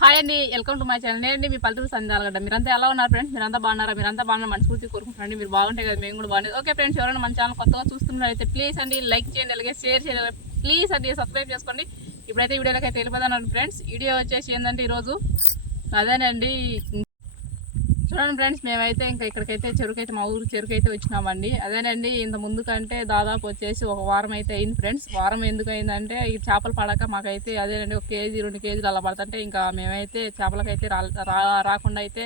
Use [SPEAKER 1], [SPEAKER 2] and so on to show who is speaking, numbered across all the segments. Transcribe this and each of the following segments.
[SPEAKER 1] Hi అండి welcome to my channel నేను మీ పల్లెటూరు సందాలగడ్డ మీరంతా ఎలా ఉన్నారు ఫ్రెండ్స్ మీరంతా బాగున్నారా? మీరంతా బాగున్నారు? మనస్ఫూర్తి కోరుకుంటున్నాండి మీరు బాగుంటే కదా మేము కూడా బాగుంది ఓకే ఫ్రెండ్స్ ఎవరైనా మన ఛానల్ కొత్తగా చూస్తున్నట్లయితే ప్లీజ్ అండి లైక్ చేయండి అలాగే షేర్ చేయండి ప్లీజ్ అండి సబ్స్క్రైబ్ చేసుకోండి. ఇప్పుడైతే వీడియోలోకి అయితే వెళ్ళిపోతాను ఫ్రెండ్స్ వీడియో వచ్చేసి ఏంటంటే ఈరోజు అదేనండి చూడండి ఫ్రెండ్స్ మేమైతే ఇంకా ఇక్కడికైతే చెరుకైతే మా ఊరు చెరుకైతే వచ్చినామండి. అదేనండి ఇంత ముందు కంటే దాదాపు వచ్చేసి ఒక వారం అయితే అయింది ఫ్రెండ్స్. వారం ఎందుకు అయిందంటే ఈ చేపలు పడక మాకైతే అదేనండి ఒక కేజీ రెండు కేజీలు అలా పడుతుంటే ఇంకా మేమైతే చేపలకైతే రా రాకుండా అయితే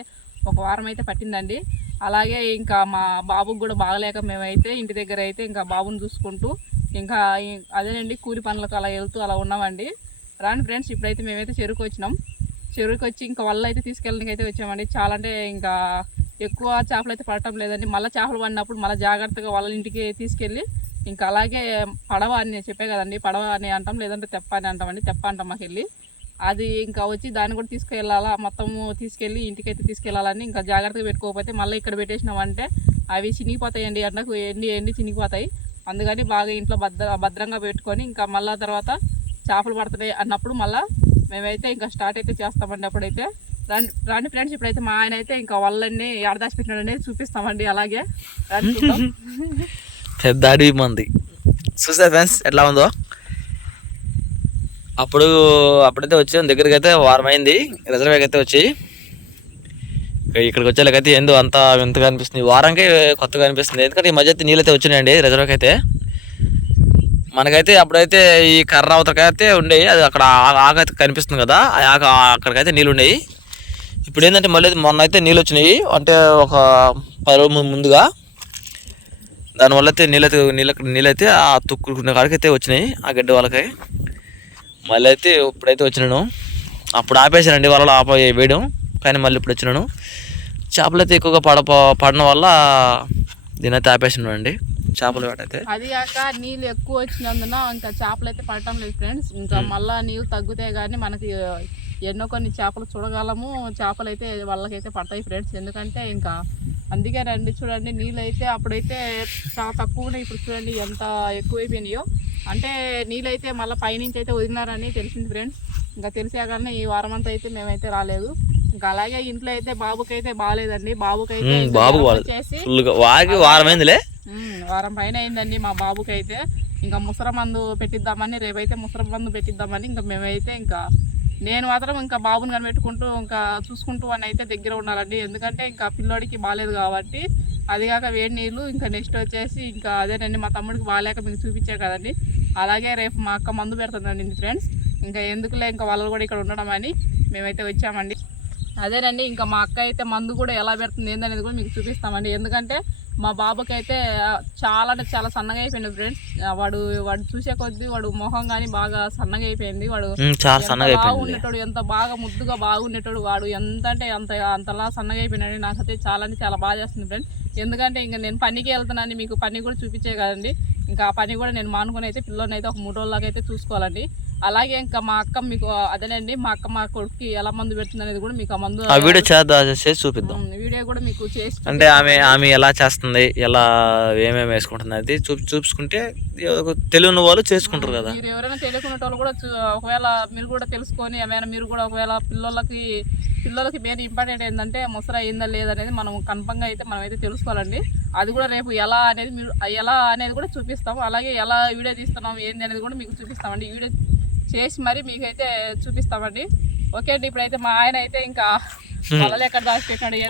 [SPEAKER 1] ఒక వారం అయితే పట్టిందండి. అలాగే ఇంకా మా బాబుకి కూడా బాగలేక మేమైతే ఇంటి దగ్గర అయితే ఇంకా బాబుని చూసుకుంటూ ఇంకా అదేనండి కూలి పనులకు అలా వెళ్తూ అలా ఉన్నామండి. రాని ఫ్రెండ్స్ ఇప్పుడైతే మేమైతే చెరుకు వచ్చినాం. చెరువుకి వచ్చి ఇంకా వల్ల అయితే తీసుకెళ్ళడానికి అయితే వచ్చామండి. చాలా అంటే ఇంకా ఎక్కువ చేపలు అయితే పడటం లేదండి. మళ్ళీ చేపలు పడినప్పుడు మళ్ళీ జాగ్రత్తగా వాళ్ళ ఇంటికి తీసుకెళ్ళి ఇంకా అలాగే పడవ అని నేను చెప్పే కదండి. పడవ అని అంటాం లేదంటే తెప్ప అని అంటామండి. తెప్ప అంటాం మాకు వెళ్ళి. అది ఇంకా వచ్చి దాన్ని కూడా తీసుకెళ్ళాలా మొత్తము తీసుకెళ్ళి ఇంటికైతే తీసుకెళ్ళాలని ఇంకా జాగ్రత్తగా పెట్టుకోకపోతే మళ్ళీ ఇక్కడ పెట్టేసినామంటే అవి చినిగిపోతాయండి ఎండకు ఎండి ఎండి చినిగిపోతాయి. అందుకని బాగా ఇంట్లో భద్ర భద్రంగా పెట్టుకొని ఇంకా మళ్ళా తర్వాత చేపలు పడుతున్నాయి అన్నప్పుడు మళ్ళీ మేమైతే ఇంకా స్టార్ట్ అయితే చేస్తామండి అప్పుడైతే. రాండి రాండి ఫ్రెండ్స్ ఇప్పుడైతే మా ఆయన అయితే ఇంకా వాళ్ళని ఏడదాచి పెట్టినాడని చూపిస్తామండి అలాగే.
[SPEAKER 2] పెద్ద అడవి మంది. చూసా ఫ్రెండ్స్ ఎట్లా ఉందో? అప్పుడు అప్పుడైతే వచ్చాం దగ్గరికి అయితే వారం అయింది రిజర్వేకి అయితే వచ్చి ఇక్కడికి వచ్చేలాగైతే ఏందో అంత వింతగా అనిపిస్తుంది. వారంకే కొత్తగా అనిపిస్తుంది. ఎందుకంటే ఈ మధ్య అయితే నీళ్ళు అయితే వచ్చినాయండి రిజర్వేకి అయితే. మనకైతే అప్పుడైతే ఈ కర్ర అవతలకైతే ఉండేవి అది అక్కడ ఆగైతే అయితే కనిపిస్తుంది కదా ఆక అక్కడికైతే నీళ్ళు ఉండేవి ఇప్పుడు ఏంటంటే మళ్ళీ మొన్న అయితే నీళ్ళు వచ్చినాయి. అంటే ఒక పది రోజుల ముందుగా దానివల్ల అయితే నీళ్ళైతే నీళ్ళ నీళ్ళైతే ఆ తుక్కుకునే కాడికి అయితే వచ్చినాయి ఆ గడ్డి వాళ్ళకి. మళ్ళీ అయితే ఇప్పుడైతే వచ్చినాను. అప్పుడు ఆపేసానండి వాళ్ళలో ఆప వేయడం కానీ మళ్ళీ ఇప్పుడు వచ్చినాను. చేపలు అయితే ఎక్కువగా పడ పడడం వల్ల దీని అయితే ఆపేసినాను అండి చేపల వేట అయితే
[SPEAKER 1] అది కాక నీళ్ళు ఎక్కువ వచ్చినందున ఇంకా చేపలు అయితే పడటం లేదు ఫ్రెండ్స్. ఇంకా మళ్ళా నీళ్ళు తగ్గితే కానీ మనకి ఎన్నో కొన్ని చేపలు చూడగలము. చేపలు అయితే వాళ్ళకైతే పడతాయి ఫ్రెండ్స్. ఎందుకంటే ఇంకా అందుకే రండి చూడండి నీళ్ళు అయితే అప్పుడైతే చాలా తక్కువ ఉన్నాయి. ఇప్పుడు చూడండి ఎంత ఎక్కువైపోయినాయో. అంటే నీళ్ళు అయితే మళ్ళీ పైనుంచి అయితే వదిలినారని తెలిసింది ఫ్రెండ్స్. ఇంకా తెలిసాకనే ఈ వారం అంతా అయితే మేమైతే రాలేదు. ఇంకా అలాగే ఇంట్లో అయితే బాబుకి అయితే బాగాలేదండి బాబుకి అయితే
[SPEAKER 2] ఉమ్,
[SPEAKER 1] ఇంకా
[SPEAKER 2] బాబు
[SPEAKER 1] వచ్చేసి
[SPEAKER 2] వాకి వారం అయిందిలే?
[SPEAKER 1] ఉమ్, వారం పైన అయిందండి మా బాబుకి అయితే ఇంకా ముసర మందు పెట్టిద్దామని రేపైతే ముసర మందు పెట్టిద్దామని ఇంకా మేమైతే ఇంకా నేను మాత్రం ఇంకా బాబుని కనిపెట్టుకుంటూ ఇంకా చూసుకుంటూ అని అయితే దగ్గర ఉండాలండి. ఎందుకంటే ఇంకా పిల్లోడికి బాగాలేదు కాబట్టి అది కాక వేడి నీళ్ళు ఇంకా నెక్స్ట్ వచ్చేసి ఇంకా అదేనండి మా తమ్ముడికి బాగాలేక మీకు చూపించే కదండి. అలాగే రేపు మా అక్క మందు పెడుతుందండి ఫ్రెండ్స్. ఇంకా ఎందుకులే ఇంకా వాళ్ళు కూడా ఇక్కడ ఉండడం అని మేమైతే వచ్చామండి. అదేనండి ఇంకా మా అక్క అయితే మందు కూడా ఎలా పెడుతుంది ఏందనేది కూడా మీకు చూపిస్తామండి. ఎందుకంటే మా బాబుకి అయితే చాలా అంటే చాలా సన్నగా అయిపోయింది ఫ్రెండ్స్. వాడు వాడు చూసే కొద్దీ వాడు మొహం కానీ బాగా సన్నగా అయిపోయింది. వాడు
[SPEAKER 2] చాలా
[SPEAKER 1] ఎంత
[SPEAKER 2] సన్నగా
[SPEAKER 1] బాగా ఎంత ముద్దుగా బాగుండేటోడు వాడు ఎంత అంటే అంత అంతలా సన్నగా అయిపోయినాడు. నాకైతే చాలా అంటే చాలా బాగా చేస్తుంది ఫ్రెండ్స్. ఎందుకంటే ఇంకా నేను పనికి వెళ్తున్నాను మీకు పని కూడా చూపించే కదండి. ఇంకా ఆ పని కూడా నేను మానుకొని అయితే పిల్లని అయితే ఒక మూడు రోజులకి అయితే చూసుకోవాలండి. అలాగే ఇంకా మా అక్క మీకు అదేనండి మా అక్క మా కొడుకుకి ఎలా మందు పెడుతుంది అనేది కూడా మీకు ఆ మందు
[SPEAKER 2] ఆ వీడియో చేద్దా చేసి చూపిద్దాం.
[SPEAKER 1] వీడియో కూడా మీకు చేసి
[SPEAKER 2] అంటే ఆమె ఆమె ఎలా చేస్తుంది ఎలా ఏమేమి వేసుకుంటుంది అది చూపి చూపించుకుంటే తెలియని వాళ్ళు చేసుకుంటారు కదా.
[SPEAKER 1] మీరు ఎవరైనా తెలియకున్న వాళ్ళు కూడా ఒకవేళ మీరు కూడా తెలుసుకొని ఏమైనా మీరు కూడా ఒకవేళ పిల్లలకి పిల్లలకి మెయిన్ ఇంపార్టెంట్ ఏంటంటే ముసరా అయిందా లేదనేది మనం కన్ఫర్మ్గా అయితే మనం అయితే తెలుసుకోవాలండి. అది కూడా రేపు ఎలా అనేది మీరు ఎలా అనేది కూడా చూపిస్తాం అలాగే ఎలా వీడియో తీస్తున్నాం ఏంది అనేది కూడా మీకు చూపిస్తామండి. వీడియో చేసి మరి మీకైతే చూపిస్తామండి. ఓకే అండి ఇప్పుడైతే మా ఆయన అయితే ఇంకా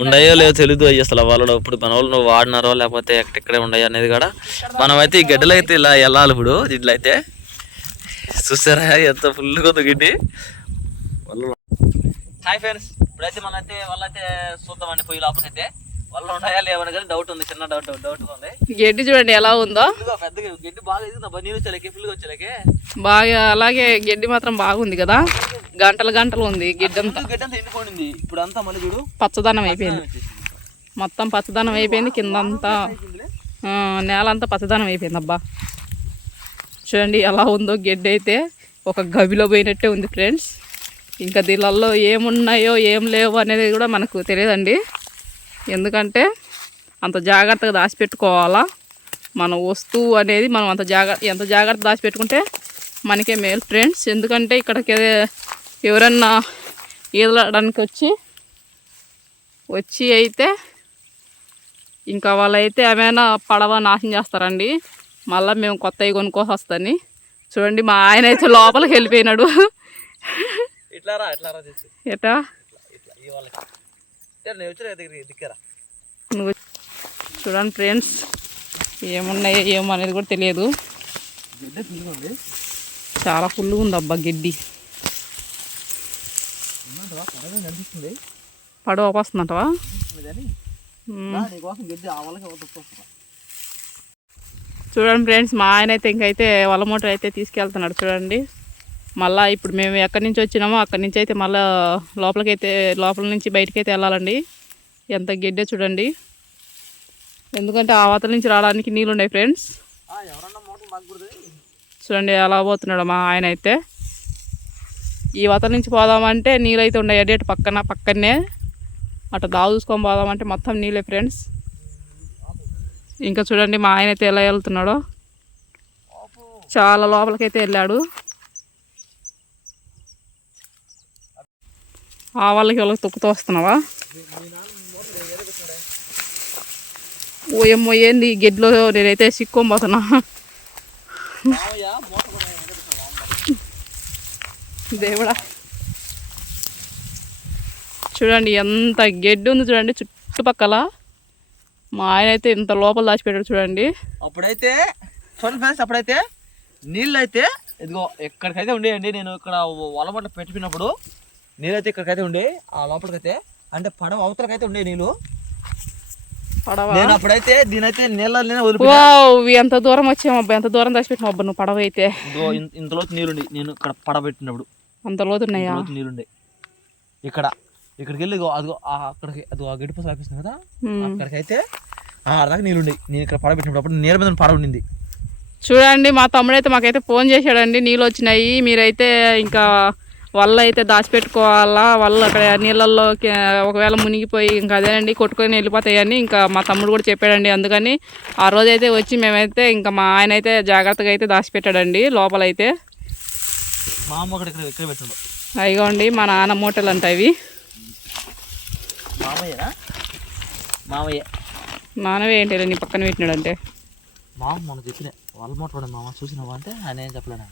[SPEAKER 2] ఉన్నాయో లేదో. తెలియదు అయ్యి అసలు వాళ్ళు ఇప్పుడు మన వాళ్ళు వాడినారో లేకపోతే ఎక్కడెక్కడే ఉన్నాయో అనేది కూడా. మనం అయితే ఈ గడ్డలో అయితే ఇలా వెళ్ళాలి ఇప్పుడు దీంట్లో అయితే చూసారా ఎంత ఫుల్గా ఉంది గిడ్డి. హాయ్ ఫ్రెండ్స్ ఇప్పుడైతే మన అయితే వాళ్ళైతే చూద్దామండి పొయ్యి లోపల ఉన్నాయా లేవని కానీ డౌట్ ఉంది. చిన్న డౌట్ డౌట్ ఉంది.
[SPEAKER 1] గడ్డి చూడండి ఎలా ఉందో.
[SPEAKER 2] ఫుల్గా పెద్దగా గడ్డి బాగా ఎదుగుతుందా నీళ్ళు వచ్చేలకి ఫుల్గా వచ్చేలకి.
[SPEAKER 1] బాగా అలాగే గడ్డి మాత్రం బాగుంది కదా. గంటలు గంటలు ఉంది గడ్డి అంతా.
[SPEAKER 2] గడ్డి అంతా ఎండిపోయింది. ఇప్పుడు అంతా మళ్ళీ చూడు.
[SPEAKER 1] పచ్చదనం అయిపోయింది. మొత్తం పచ్చదనం అయిపోయింది కిందంతా. నేల అంతా పచ్చదనం అయిపోయింది అబ్బా. చూడండి ఎలా ఉందో గడ్డి అయితే. ఒక గవిలో పోయినట్టే ఉంది ఫ్రెండ్స్ ఇంకా దీనిలలో ఏమున్నాయో ఏం లేవు అనేది కూడా మనకు తెలియదండి. ఎందుకంటే అంత జాగ్రత్తగా దాచిపెట్టుకోవాలా? మన వస్తువు అనేది మనం అంత జాగ్రత్త ఎంత జాగ్రత్త దాచిపెట్టుకుంటే మనకే మేలు ఫ్రెండ్స్. ఎందుకంటే ఇక్కడికి ఎవరన్నా ఈదడానికి వచ్చి వచ్చి అయితే ఇంకా వాళ్ళైతే ఏమైనా పడవ నాశనం చేస్తారండి. మళ్ళీ మేము కొత్తవి కొనుక్కోసి వస్తాని. చూడండి మా ఆయన అయితే లోపలికి వెళ్ళిపోయినాడు.
[SPEAKER 2] ఇట్లా నేను వచ్చిన దగ్గరికి దిక్కరా?
[SPEAKER 1] నువ్వు చూడండి ఫ్రెండ్స్ ఏమున్నాయో ఏమో అనేది కూడా తెలియదు. చాలా ఫుల్గా ఉంది అబ్బా గడ్డి. పడవ వస్తుందంటవా? చూడండి ఫ్రెండ్స్ మా ఆయన అయితే ఇంకైతే వాళ్ళ మోటార్ అయితే తీసుకెళ్తున్నాడు చూడండి. మళ్ళీ ఇప్పుడు మేము ఎక్కడి నుంచి వచ్చినామో అక్కడి నుంచి అయితే మళ్ళీ లోపలికి అయితే లోపల నుంచి బయటికి అయితే వెళ్ళాలండి. ఎంత గడ్డే చూడండి. ఎందుకంటే ఆ అవతల నుంచి రావడానికి నీళ్ళు ఉన్నాయి ఫ్రెండ్స్. చూడండి ఎలా పోతున్నాడు మా ఆయన అయితే. ఈ వతల నుంచి పోదామంటే నీళ్ళు అయితే ఉన్నాయి అడేటు పక్కన పక్కనే. అటు దావ చూసుకొని పోదామంటే మొత్తం నీళ్ళే ఫ్రెండ్స్. ఇంకా చూడండి మా ఆయన అయితే ఎలా వెళ్తున్నాడో. చాలా లోపలికైతే వెళ్ళాడు. ఆ వాళ్ళకి వాళ్ళకి తొక్కుతూ వస్తున్నావా ఓయమ్మో ఏంది? ఈ గెడ్లో నేనైతే సిక్కోపోతున్నా దేవుడా. చూడండి ఎంత గెడ్డి ఉంది చూడండి చుట్టుపక్కల. మా ఆయన అయితే ఇంత లోపల దాచిపెట్టాడు చూడండి.
[SPEAKER 2] అప్పుడైతే చూడండి ఫ్రెండ్స్ అప్పుడైతే నీళ్ళు అయితే ఇదిగో ఎక్కడికైతే ఉండేయండి నేను ఇక్కడ వలబట్ల పెట్టినప్పుడు అయితే ఇక్కడికైతే ఉండే ఆ లోపలికైతే అంటే పడవ అవతలకైతే ఉండే నీళ్ళు.
[SPEAKER 1] పడవ?
[SPEAKER 2] నేను అప్పుడైతే దీనైతే నీళ్ళనే
[SPEAKER 1] వావ్ ఎంత దూరం వచ్చాము అబ్బా ఎంత దూరం దాచిపెట్టిన అబ్బా నువ్వు పడవ అయితే
[SPEAKER 2] ఇంతలో నీళ్ళుండి. నేను ఇక్కడ పడవ పెట్టినప్పుడు.
[SPEAKER 1] అంత లోతున్నాయా
[SPEAKER 2] ఇంతలో నీళ్ళుండే. ఇక్కడ ఇక్కడికి వెళ్ళి అదిగో ఆ అక్కడికి అదిగో ఆ గడిప సాగిస్తుంది కదా? అక్కడికైతే అరదాకా నీళ్ళుండే. నేను ఇక్కడ పడవ పెట్టినప్పుడు నీళ్ళ మీద పడవ ఉండింది.
[SPEAKER 1] చూడండి మా తమ్ముడైతే మాకైతే ఫోన్ చేశాడండి నీళ్ళు వచ్చినాయి మీరైతే ఇంకా వల్ల అయితే దాచిపెట్టుకోవాలా? వల్ల అక్కడ నీళ్ళల్లో ఒకవేళ మునిగిపోయి ఇంకా అదేనండి కొట్టుకొని వెళ్ళిపోతాయని ఇంకా మా తమ్ముడు కూడా చెప్పాడండి. అందుకని ఆ రోజైతే వచ్చి మేమైతే ఇంకా మా ఆయన అయితే జాగ్రత్తగా అయితే దాచిపెట్టాడండి లోపలైతే. అయిగోండి మా నాన్న మూటలు అంట ఇవి
[SPEAKER 2] మామయ్య.
[SPEAKER 1] నాన్నవే ఏంటి నీ పక్కన పెట్టినాడంటే?
[SPEAKER 2] మామ మొన్న చెప్పిన వాళ్ళ మూట మామ చూసినావా అంటే ఆయన ఏం చెప్పలేను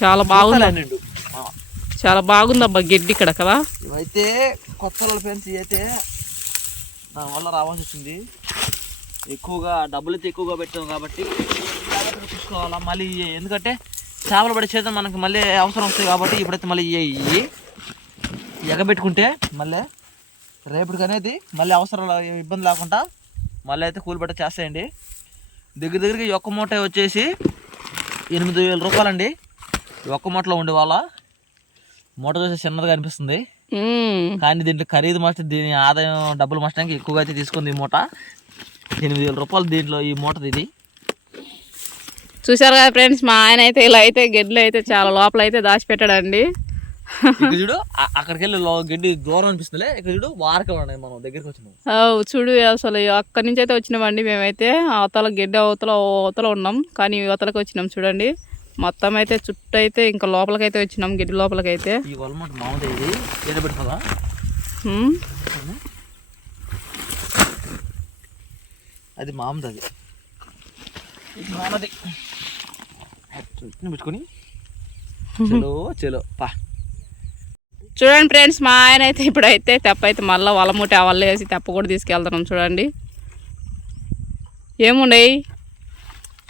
[SPEAKER 1] చాలా బాగుంది.
[SPEAKER 2] మామ
[SPEAKER 1] చాలా బాగుంది అబ్బా గడ్డి ఇక్కడ కదా.
[SPEAKER 2] ఇవైతే కొత్త వాళ్ళ ఫ్రెండ్స్ అయితే దాని వల్ల రావాల్సి వచ్చింది. ఎక్కువగా డబ్బులు అయితే ఎక్కువగా పెట్టాం కాబట్టి జాగ్రత్తగా చూసుకోవాలా మళ్ళీ ఎందుకంటే చేపలు పడే చేత మనకి మళ్ళీ అవసరం వస్తుంది కాబట్టి ఇప్పుడైతే మళ్ళీ ఇవి ఎగబెట్టుకుంటే మళ్ళీ రేపటికి అనేది మళ్ళీ అవసరం ఇబ్బంది లేకుండా మళ్ళీ అయితే కూలి చేస్తాయండి దగ్గర దగ్గరికి ఒక్క మూట వచ్చేసి ఎనిమిది వేల రూపాయలండి. ఒక్క మూటలో ఉండే వాళ్ళ మూట చూసి చిన్నదిగా అనిపిస్తుంది. కానీ దీంట్లో ఖరీదు మాస్టర్ దీని ఆదాయం డబ్బులు మాస్టర్కి ఎక్కువగా అయితే తీసుకుంది ఈ మూట. ఎనిమిది వేల రూపాయలు దీంట్లో ఈ మూటది ఇది.
[SPEAKER 1] చూశారు కదా ఫ్రెండ్స్ మా ఆయన అయితే ఇలా అయితే గడ్డలు అయితే చాలా లోపల అయితే దాచిపెట్టాడండి.
[SPEAKER 2] ఇక్కడ చూడు అక్కడికి వెళ్ళి గడ్డి దూరం అనిపిస్తుందిలే. ఇక్కడ చూడు వారకే మనం దగ్గరికి వచ్చినాం.
[SPEAKER 1] చూడు అసలు అక్కడి నుంచి అయితే వచ్చినామండి మేమైతే. అవతల గడ్డ అవతల అవతల ఉన్నాం. కానీ అవతలకి వచ్చినాం చూడండి. మొత్తం అయితే చుట్టూ అయితే ఇంకా లోపలికైతే వచ్చినాం గడ్డి లోపలికైతే.
[SPEAKER 2] వలమాట
[SPEAKER 1] మ్మ్.
[SPEAKER 2] అది మామది అది. మామది. పెట్టుకొని చలో చలో. పా.
[SPEAKER 1] చూడండి ఫ్రెండ్స్ మా ఆయన అయితే ఇప్పుడైతే తెప్ప అయితే మళ్ళీ వాళ్ళ మూట వల్ల వేసి తెప్ప కూడా తీసుకెళ్తున్నాం చూడండి. ఏముండయి?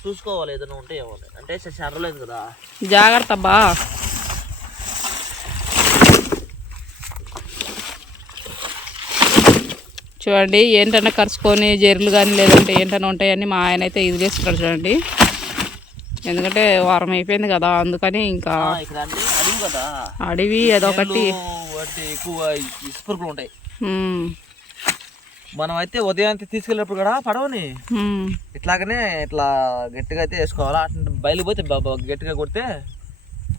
[SPEAKER 2] చూసుకోవాలి ఏదైనా ఉంటే ఇవ్వాలి అంటే చెరలేదు కదా.
[SPEAKER 1] జాగ్రత్త బా చూడండి ఏంటన్నా కరుచుకొని జెర్లు కానీ లేదంటే ఏంటన్నా ఉంటాయని మా ఆయన అయితే ఇది వేసుకుంటాడు చూడండి. ఎందుకంటే వారం అయిపోయింది కదా అందుకని ఇంకా అడవి అదొకటి
[SPEAKER 2] ఎక్కువ ఉంటాయి. మనం అయితే ఉదయం తీసుకెళ్ళినప్పుడు కూడా పడవని. ఇట్లాగనే ఇట్లా గట్టిగా అయితే వేసుకోవాలా? అట్లా బయలుపోతే గట్టిగా కొడితే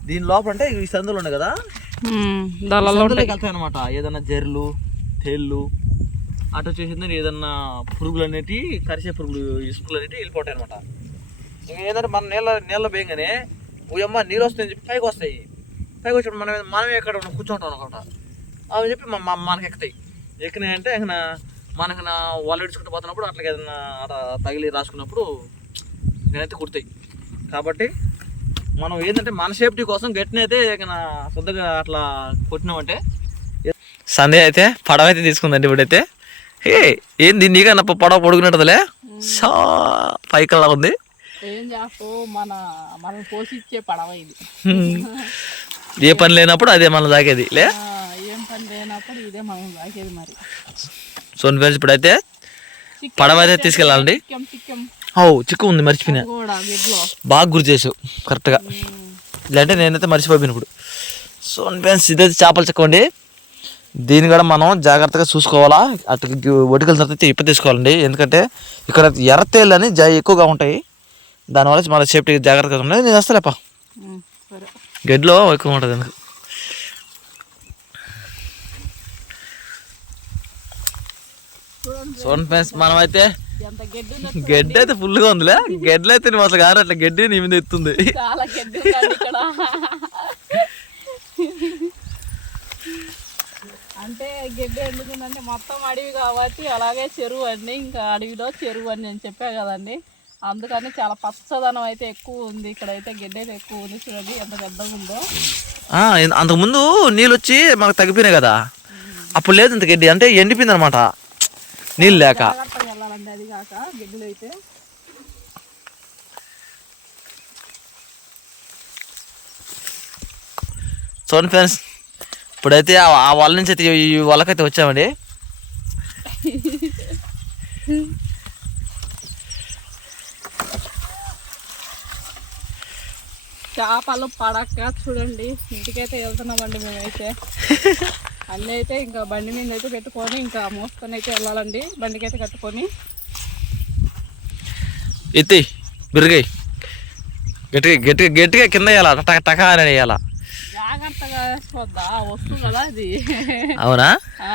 [SPEAKER 2] దీని లోపల అంటే ఈ సందులు ఉన్నాయి కదా? వెళ్తాయి అనమాట ఏదన్నా జర్లు తేళ్ళు అటు వచ్చేసింది ఏదన్నా పురుగులు అనేటి కరిసే పురుగులు ఇసుకలు అనేవి వెళ్ళిపోతాయి అనమాట ఏంటంటే మన నీళ్ళ నీళ్ళ వేయగానే ఓయమ్మ నీళ్ళు వస్తాయని చెప్పి పైకి వస్తాయి. పైకి వచ్చి మనం మనమే ఎక్కడ ఉన్నాం, కూర్చుంటాం అనమాట అవి చెప్పి మన- మన- మనకి ఎక్కుతాయి ఎక్కినాయి అంటే ఇక మనకి నా వాళ్ళు ఇడుచుకుంటూ పోతున్నప్పుడు అట్లా ఏదైనా అట్లా తగిలి రాసుకున్నప్పుడు నేనైతే కుడతాయి. కాబట్టి మనం ఏంటంటే మన సేఫ్టీ కోసం గట్టినైతే శుద్ధగా అట్లా కొట్టినామంటే సందే అయితే పడవ అయితే తీసుకుందండి ఇప్పుడైతే. ఏ ఏంది నీకన్నా పడవ పొడుగునట్టులే సా పైకల్లా ఉంది.
[SPEAKER 1] మన మనం పోషించే పడవ ఇది.
[SPEAKER 2] ఏ పని లేనప్పుడు అదే మనం తాగేది లే?
[SPEAKER 1] ఏం పని లేనప్పుడు ఇదే మనం తాగేది మరి.
[SPEAKER 2] సోన్ ఫ్రెండ్స్ ఇప్పుడైతే పడవ అయితే తీసుకెళ్ళాలండి. ఓ చిక్కు ఉంది మర్చిపోయినా.
[SPEAKER 1] గిడ్లో
[SPEAKER 2] బాగా గుర్తు చేసావు కరెక్ట్గా. ఇలాంటి నేనైతే మర్చిపోయాను ఇప్పుడు. సోన్ ఫ్రెండ్స్ ఇదైతే చేపలు చెక్కండి దీన్ని కూడా మనం జాగ్రత్తగా చూసుకోవాలా? అటు ఒటికల తర్వాత ఇప్ప తీసుకోవాలండి. ఎందుకంటే ఇక్కడ ఎర్రతేళ్ళు అని జా ఎక్కువగా ఉంటాయి. దానివల్ల మన సేఫ్టీ జాగ్రత్తగా ఉన్నాయి నేను వస్తలేపా
[SPEAKER 1] సరే.
[SPEAKER 2] గడ్డిలో ఎక్కువ ఉంటుంది ఎందుకు?
[SPEAKER 1] చూడండి.
[SPEAKER 2] సోన్ ఫ్రెండ్స్ మనమైతే
[SPEAKER 1] గడ్డి
[SPEAKER 2] అయితే ఫుల్గా ఉందిలే. గడ్డలు అయితే నువ్వు అసలు కాదు అట్లా గడ్డి నీ మీద ఎత్తుంది.
[SPEAKER 1] ఇక్కడ. అంటే గడ్డి ఎందుకుందంటే మొత్తం అడవి కాబట్టి అలాగే చెరువు అండి. ఇంకా అడవిలో చెరువు అని నేను చెప్పా కదండి. అందుకని చాలా పచ్చదనం అయితే ఎక్కువ ఉంది. ఇక్కడైతే గడ్డి అయితే ఎక్కువ ఉంది. చూడండి ఎంత పెద్దగా ఉందో.
[SPEAKER 2] అంతకుముందు నీళ్ళు వచ్చి మనకు తగ్గిపోయినాయి కదా. అప్పుడు లేదు ఇంత గడ్డి. అంటే ఎండిపోయింది అనమాట నీళ్ళు లేక.
[SPEAKER 1] వెళ్ళాలండి అది కాక గడ్డిలో అయితే.
[SPEAKER 2] చూడండి ఫ్రెండ్స్ ఇప్పుడైతే ఆ ఆ వాళ్ళ నుంచి అయితే ఈ వాళ్ళకైతే వచ్చామండి.
[SPEAKER 1] చేపలు పడక చూడండి ఇంటికైతే వెళ్తున్నామండి మేమైతే. అన్నీ అయితే ఇంకా బండి మీద అయితే పెట్టుకొని ఇంకా మోసుకొని అయితే వెళ్ళాలండి. బండికి అయితే కట్టుకొని.
[SPEAKER 2] ఎత్తి బిరుగాయి. గట్టిగా గట్టిగా గట్టిగా కింద వేయాల? టక టక అని వేయాల?
[SPEAKER 1] జాగ్రత్తగా చూద్దా వస్తుంది కదా అది
[SPEAKER 2] అవునా?
[SPEAKER 1] ఆ,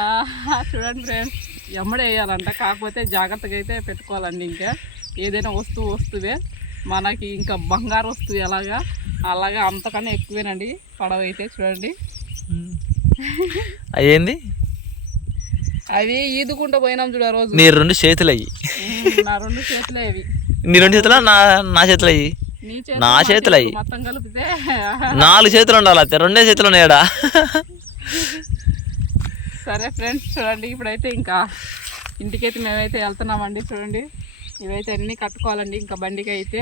[SPEAKER 1] చూడండి ఫ్రెండ్స్ ఎమ్మడే వేయాలంట. కాకపోతే జాగ్రత్తగా అయితే పెట్టుకోవాలండి ఇంకా. ఏదైనా వస్తువు వస్తువే. మనకి ఇంకా బంగారు వస్తువు ఎలాగా? అలాగా అంతకన్నా ఎక్కువేనండి. పడవ అయితే చూడండి.
[SPEAKER 2] అయ్యింది?
[SPEAKER 1] అవి ఈదుకుంటూ పోయినాం చూడ రోజు.
[SPEAKER 2] నీ రెండు చేతులు అయ్యి.
[SPEAKER 1] నా రెండు చేతులే అవి
[SPEAKER 2] నీ రెండు చేతులా? నా నా చేతులు అయ్యి.
[SPEAKER 1] నీ చేతులు,
[SPEAKER 2] అయ్యి.
[SPEAKER 1] మొత్తం కలిపితే.
[SPEAKER 2] నాలుగు చేతులు ఉండాలి అయితే రెండే చేతులు ఉన్నాయడా?
[SPEAKER 1] సరే ఫ్రెండ్స్ చూడండి ఇప్పుడైతే ఇంకా ఇంటికైతే మేమైతే వెళ్తున్నామండి చూడండి. ఇవైతే అన్నీ కట్టుకోవాలండి ఇంకా బండికి అయితే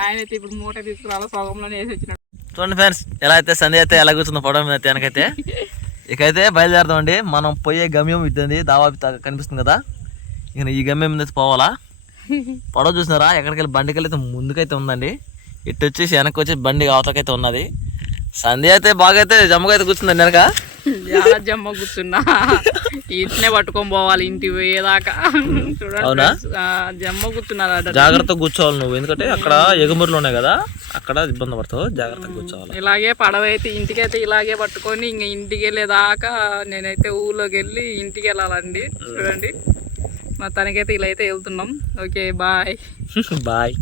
[SPEAKER 1] ఆయన అయితే ఇప్పుడు మూట తీసుకురావాలి సగంలోనే వేసి వచ్చినట్టు
[SPEAKER 2] చూడండి ఫ్రెండ్స్ ఎలా అయితే సంధ్య అయితే ఎలా కూర్చుందో పడవ మీద అయితే వెనకైతే ఇకైతే బయలుదేరదామండి మనం పోయే గమ్యం ఇద్దండి దావాపి కనిపిస్తుంది కదా. ఇక ఈ గమ్యం మీద అయితే పోవాలా? పొడవ చూసినారా? ఎక్కడికి వెళ్ళి బండికి అయితే ముందుకైతే ఉందండి. ఇటు వచ్చేసి వెనక్కి వచ్చి బండి అవతలకైతే ఉన్నది. సంధ్య అయితే బాగా అయితే జమ్మగా అయితే కూర్చుందండి వెనక.
[SPEAKER 1] చాలా జమ్మ కూర్చున్నా. ఇంటినే పట్టుకొని పోవాలి ఇంటి పోయేదాకా. చూడండి
[SPEAKER 2] అవునా?
[SPEAKER 1] జమ్మ కూర్చున్నారు అక్కడ.
[SPEAKER 2] జాగ్రత్తగా కూర్చోవాలి నువ్వు ఎందుకంటే అక్కడ ఎగుమూరులు ఉన్నాయి కదా అక్కడ ఇబ్బంది పడతావు జాగ్రత్తగా కూర్చోవాలి.
[SPEAKER 1] ఇలాగే పడవ అయితే ఇంటికైతే ఇలాగే పట్టుకొని ఇంక ఇంటికి వెళ్ళేదాకా నేనైతే ఊళ్ళోకి వెళ్ళి ఇంటికి వెళ్ళాలండి. చూడండి. మా తనకైతే ఇలా అయితే వెళ్తున్నాం. Okay bye.
[SPEAKER 2] బాయ్.